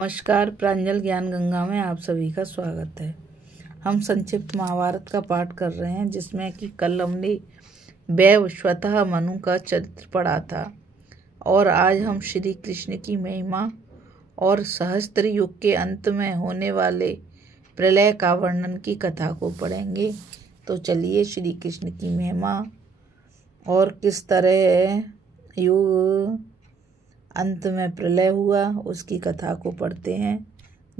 नमस्कार। प्रांजल ज्ञान गंगा में आप सभी का स्वागत है। हम संक्षिप्त महाभारत का पाठ कर रहे हैं, जिसमें कि कल हमने वैवस्वतः मनु का चरित्र पढ़ा था और आज हम श्री कृष्ण की महिमा और सहस्त्र युग के अंत में होने वाले प्रलय का वर्णन की कथा को पढ़ेंगे। तो चलिए श्री कृष्ण की महिमा और किस तरह युग अंत में प्रलय हुआ उसकी कथा को पढ़ते हैं,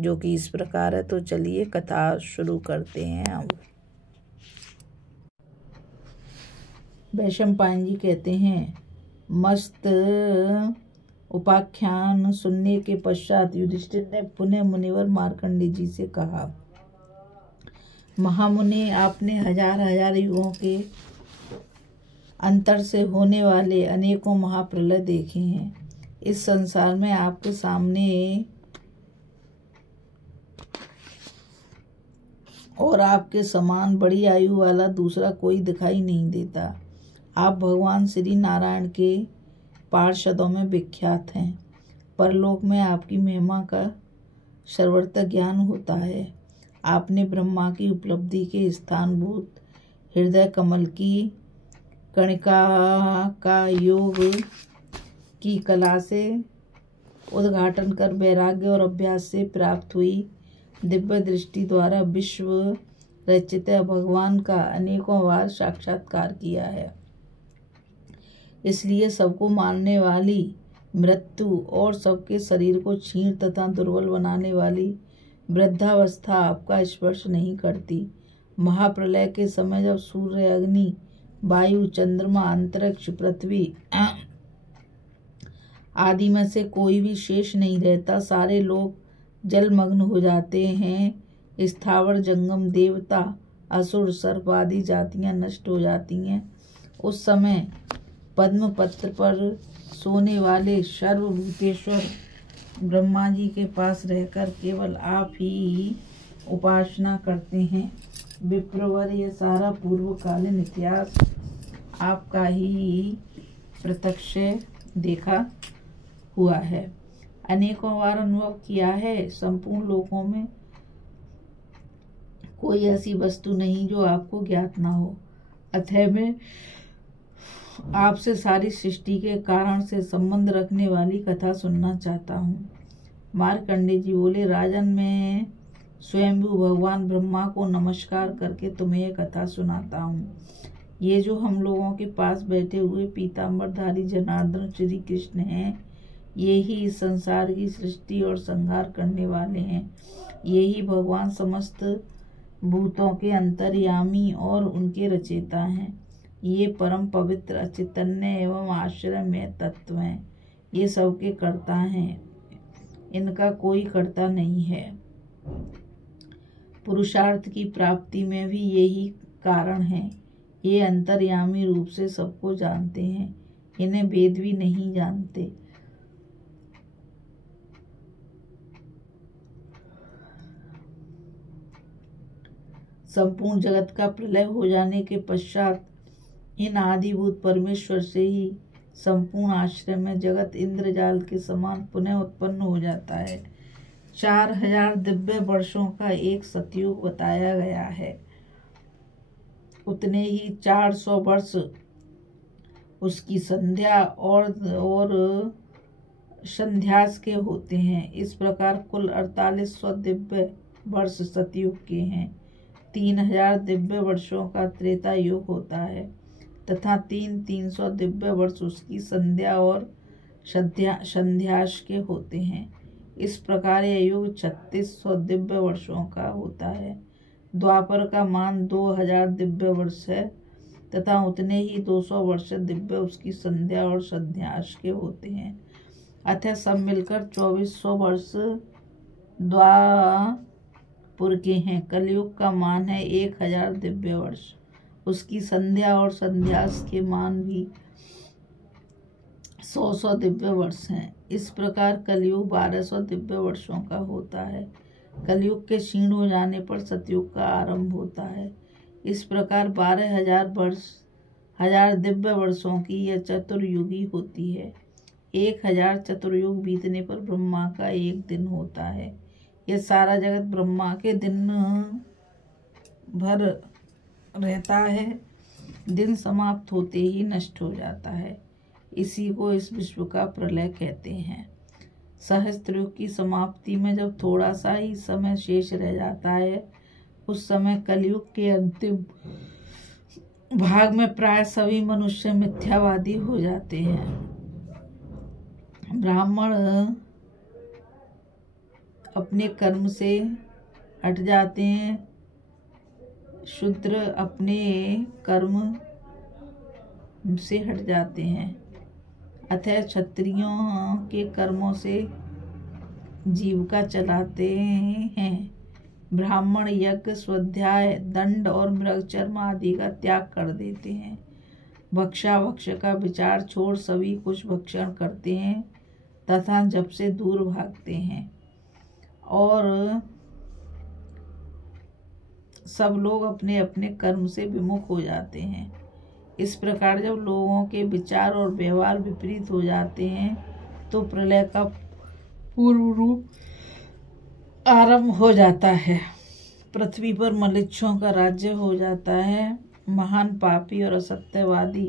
जो कि इस प्रकार है। तो चलिए कथा शुरू करते हैं। हम वैशंपायन जी कहते हैं, मस्त उपाख्यान सुनने के पश्चात युधिष्ठिर ने पुनः मुनिवर मार्कंडे जी से कहा, महामुनि, आपने हजार हजार युगों के अंतर से होने वाले अनेकों महाप्रलय देखे हैं। इस संसार में आपके सामने और आपके समान बड़ी आयु वाला दूसरा कोई दिखाई नहीं देता। आप भगवान श्री नारायण के पार्षदों में विख्यात हैं। परलोक में आपकी महिमा का सर्वत्र ज्ञान होता है। आपने ब्रह्मा की उपलब्धि के स्थानभूत हृदय कमल की कणिका का योग की कला से उद्घाटन कर वैराग्य और अभ्यास से प्राप्त हुई दिव्य दृष्टि द्वारा विश्व रचित भगवान का अनेकों बार साक्षात्कार किया है। इसलिए सबको मारने वाली मृत्यु और सबके शरीर को क्षीण तथा दुर्बल बनाने वाली वृद्धावस्था आपका स्पर्श नहीं करती। महाप्रलय के समय जब सूर्य, अग्नि, वायु, चंद्रमा, अंतरिक्ष, पृथ्वी आदि में से कोई भी शेष नहीं रहता, सारे लोग जलमग्न हो जाते हैं, स्थावर जंगम, देवता, असुर, सर्प आदि जातियां नष्ट हो जाती हैं, उस समय पद्म पत्र पर सोने वाले सर्वभूतेश्वर ब्रह्मा जी के पास रहकर केवल आप ही उपासना करते हैं। विप्रवर, यह सारा पूर्वकालीन इतिहास आपका ही प्रत्यक्ष देखा हुआ है, अनेकों बार अनुभव किया है। संपूर्ण लोकों में कोई ऐसी वस्तु नहीं जो आपको ज्ञात ना हो। अतः मैं आपसे सारी सृष्टि के कारण से संबंध रखने वाली कथा सुनना चाहता हूँ। मार्कंडे जी बोले, राजन, मैं स्वयंभू भगवान ब्रह्मा को नमस्कार करके तुम्हें यह कथा सुनाता हूँ। ये जो हम लोगों के पास बैठे हुए पीताम्बरधारी जनार्दन श्री कृष्ण हैं, ये ही इस संसार की सृष्टि और संहार करने वाले हैं। ये ही भगवान समस्त भूतों के अंतर्यामी और उनके रचयिता हैं। ये परम पवित्र, अचैतन्य एवं आश्रय में तत्व हैं। ये सबके कर्ता हैं, इनका कोई कर्ता नहीं है। पुरुषार्थ की प्राप्ति में भी यही कारण है। ये अंतर्यामी रूप से सबको जानते हैं, इन्हें वेद भी नहीं जानते। संपूर्ण जगत का प्रलय हो जाने के पश्चात इन आदिभूत परमेश्वर से ही संपूर्ण आश्रय में जगत इंद्रजाल के समान पुनः उत्पन्न हो जाता है। 4000 दिव्य वर्षों का एक सतयुग बताया गया है। उतने ही 400 वर्ष उसकी संध्या और संध्यास के होते हैं। इस प्रकार कुल 4800 दिव्य वर्ष सतयुग के हैं। 3000 दिव्य वर्षों का त्रेता युग होता है तथा 300 दिव्य वर्ष उसकी संध्या और संध्यास के होते हैं। इस प्रकार यह युग 3600 दिव्य वर्षों का होता है। द्वापर का मान 2000 दिव्य वर्ष है तथा उतने ही 200 वर्ष दिव्य उसकी संध्या और संध्यास के होते हैं। अतः सब मिलकर 2400 वर्ष द्वापुर के हैं। कलयुग का मान है 1000 दिव्य वर्ष। उसकी संध्या और संध्यास के मान भी 100 दिव्य वर्ष हैं। इस प्रकार कलयुग 1200 दिव्य वर्षों का होता है। कलयुग के क्षीण हो जाने पर सतयुग का आरंभ होता है। इस प्रकार 12,000 दिव्य वर्षों की यह चतुर्युगी होती है। 1000 चतुर्युग बीतने पर ब्रह्मा का एक दिन होता है। यह सारा जगत ब्रह्मा के दिन भर रहता है। दिन समाप्त होते ही नष्ट हो जाता है। इसी को इस विश्व का प्रलय कहते हैं। सहस्त्रयुग की समाप्ति में जब थोड़ा सा ही समय शेष रह जाता है, उस समय कलयुग के अंतिम भाग में प्राय सभी मनुष्य मिथ्यावादी हो जाते हैं। ब्राह्मण अपने कर्म से हट जाते हैं, शूद्र अपने कर्म से हट जाते हैं, अतः क्षत्रियों के कर्मों से जीविका चलाते हैं। ब्राह्मण यज्ञ, स्वाध्याय, दंड और मृगचर्म आदि का त्याग कर देते हैं। भक्षाभक्ष का विचार छोड़ सभी कुछ भक्षण करते हैं तथा जप से दूर भागते हैं और सब लोग अपने अपने कर्म से विमुख हो जाते हैं। इस प्रकार जब लोगों के विचार और व्यवहार विपरीत हो जाते हैं तो प्रलय का पूर्व रूप आरंभ हो जाता है। पृथ्वी पर मलेच्छों का राज्य हो जाता है। महान पापी और असत्यवादी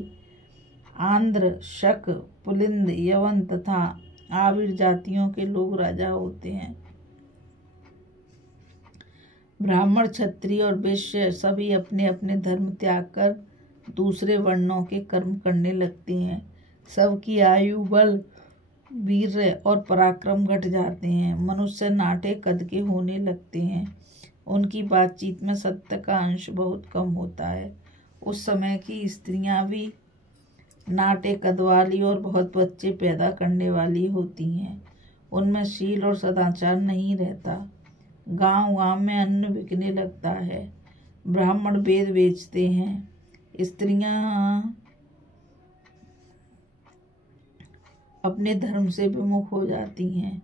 आंध्र, शक, पुलिंद, यवन तथा आविर जातियों के लोग राजा होते हैं। ब्राह्मण, क्षत्रिय और वैश्य सभी अपने अपने धर्म त्याग कर दूसरे वर्णों के कर्म करने लगते हैं। सबकी आयु, बल, वीर्य और पराक्रम घट जाते हैं। मनुष्य नाटे कद के होने लगते हैं। उनकी बातचीत में सत्य का अंश बहुत कम होता है। उस समय की स्त्रियां भी नाटे कद वाली और बहुत बच्चे पैदा करने वाली होती हैं। उनमें शील और सदाचार नहीं रहता। गांव गांव में अन्न बिकने लगता है। ब्राह्मण वेद बेचते हैं। स्त्रियां अपने धर्म से विमुख हो जाती हैं।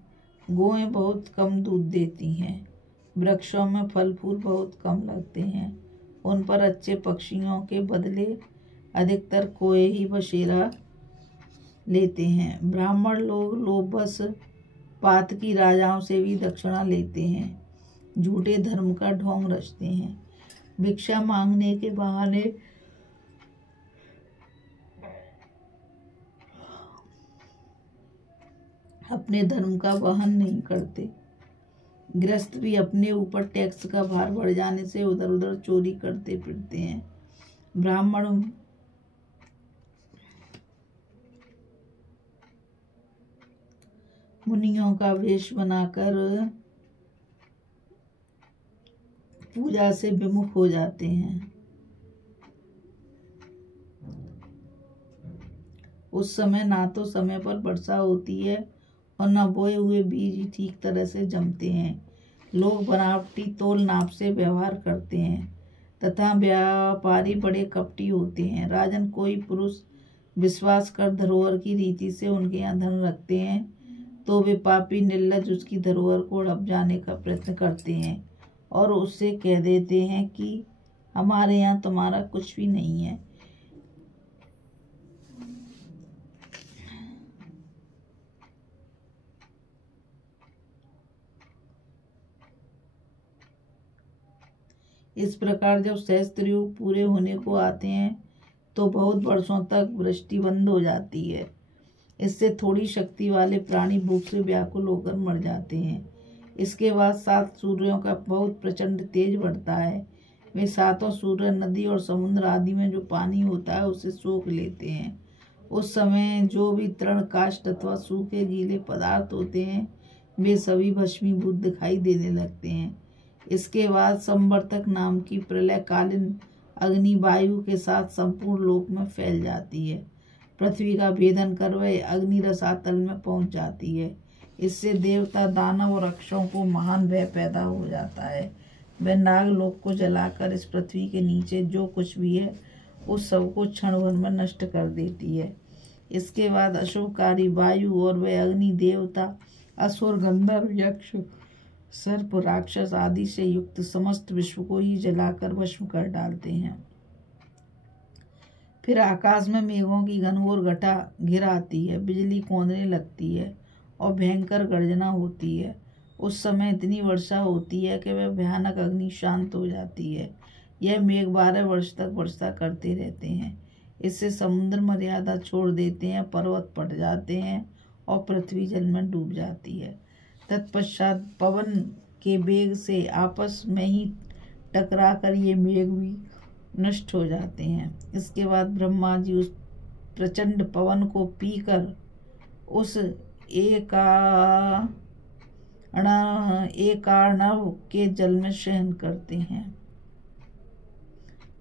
गोएं बहुत कम दूध देती हैं। वृक्षों में फल फूल बहुत कम लगते हैं। उन पर अच्छे पक्षियों के बदले अधिकतर कोए ही बसेरा लेते हैं। ब्राह्मण लोग बस पात की राजाओं से भी दक्षिणा लेते हैं। झूठे धर्म का ढोंग रचते हैं। भिक्षा मांगने के बहाने अपने धर्म का वहन नहीं करते। गृहस्थ भी अपने ऊपर टैक्स का भार बढ़ जाने से उधर उधर चोरी करते फिरते हैं। ब्राह्मण मुनियों का वेश बनाकर पूजा से विमुख हो जाते हैं। उस समय ना तो समय पर वर्षा होती है और न बोए हुए बीज ठीक तरह से जमते हैं। लोग बनावटी तोल नाप से व्यवहार करते हैं तथा व्यापारी बड़े कपटी होते हैं। राजन, कोई पुरुष विश्वास कर धरोहर की रीति से उनके यहाँ धन रखते हैं तो वे पापी निर्लज्ज उसकी धरोहर को हड़प जाने का प्रयत्न करते हैं और उससे कह देते हैं कि हमारे यहाँ तुम्हारा कुछ भी नहीं है। इस प्रकार जब सहस्त्रयुग पूरे होने को आते हैं तो बहुत वर्षों तक वृष्टि बंद हो जाती है। इससे थोड़ी शक्ति वाले प्राणी भूख से व्याकुल होकर मर जाते हैं। इसके बाद 7 सूर्यों का बहुत प्रचंड तेज बढ़ता है। वे 7 सूर्य नदी और समुद्र आदि में जो पानी होता है उसे सोख लेते हैं। उस समय जो भी तृण, काष्ठ अथवा सूखे गीले पदार्थ होते हैं वे सभी भस्मीभूत दिखाई देने लगते हैं। इसके बाद संवर्तक नाम की प्रलयकालीन अग्नि वायु के साथ संपूर्ण लोक में फैल जाती है। पृथ्वी का भेदन कर वह अग्नि रसातल में पहुंच जाती है। इससे देवता, दानव और अक्षरों को महान भय पैदा हो जाता है। वह नागलोक को जलाकर इस पृथ्वी के नीचे जो कुछ भी है उस सब को क्षण भर में नष्ट कर देती है। इसके बाद अशुभकारी वायु और वह अग्नि देवता, असुर, गंधर्व, यक्ष, सर्प, राक्षस आदि से युक्त समस्त विश्व को ही जलाकर भस्म कर डालते हैं। फिर आकाश में मेघों की घनघोर घटा घिर आती है, बिजली कौंधने लगती है और भयंकर गर्जना होती है। उस समय इतनी वर्षा होती है कि वह भयानक अग्नि शांत हो जाती है। यह मेघ 12 वर्ष तक वर्षा करते रहते हैं। इससे समुद्र मर्यादा छोड़ देते हैं, पर्वत फट जाते हैं और पृथ्वी जल में डूब जाती है। तत्पश्चात पवन के वेग से आपस में ही टकरा कर ये मेघ भी नष्ट हो जाते हैं। इसके बाद ब्रह्मा जी उस प्रचंड पवन को पीकर उस एकार्णव के जल में शयन करते हैं।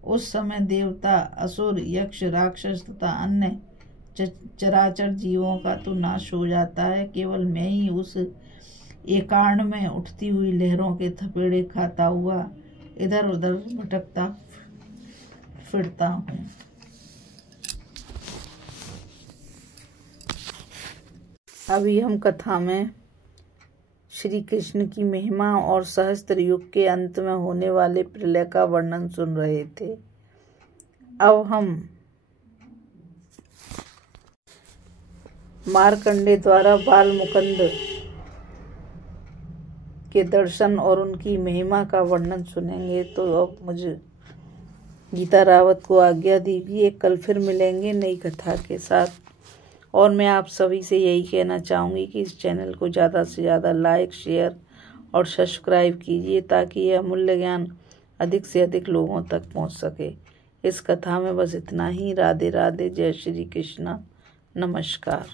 उस समय देवता, असुर, यक्ष, राक्षस तथा अन्य चराचर जीवों का तो नाश हो जाता है। केवल मैं ही उस एकार्ण में उठती हुई लहरों के थपेड़े खाता हुआ इधर उधर भटकता फिरता हूँ। अभी हम कथा में श्री कृष्ण की महिमा और सहस्त्र युग के अंत में होने वाले प्रलय का वर्णन सुन रहे थे। अब हम मार्कंडे द्वारा बाल मुकुंद के दर्शन और उनकी महिमा का वर्णन सुनेंगे। तो अब मुझे गीता रावत को आज्ञा दीजिए। कल फिर मिलेंगे नई कथा के साथ। और मैं आप सभी से यही कहना चाहूँगी कि इस चैनल को ज़्यादा से ज़्यादा लाइक, शेयर और सब्सक्राइब कीजिए ताकि यह अमूल्य ज्ञान अधिक से अधिक लोगों तक पहुँच सके। इस कथा में बस इतना ही। राधे राधे। जय श्री कृष्ण। नमस्कार।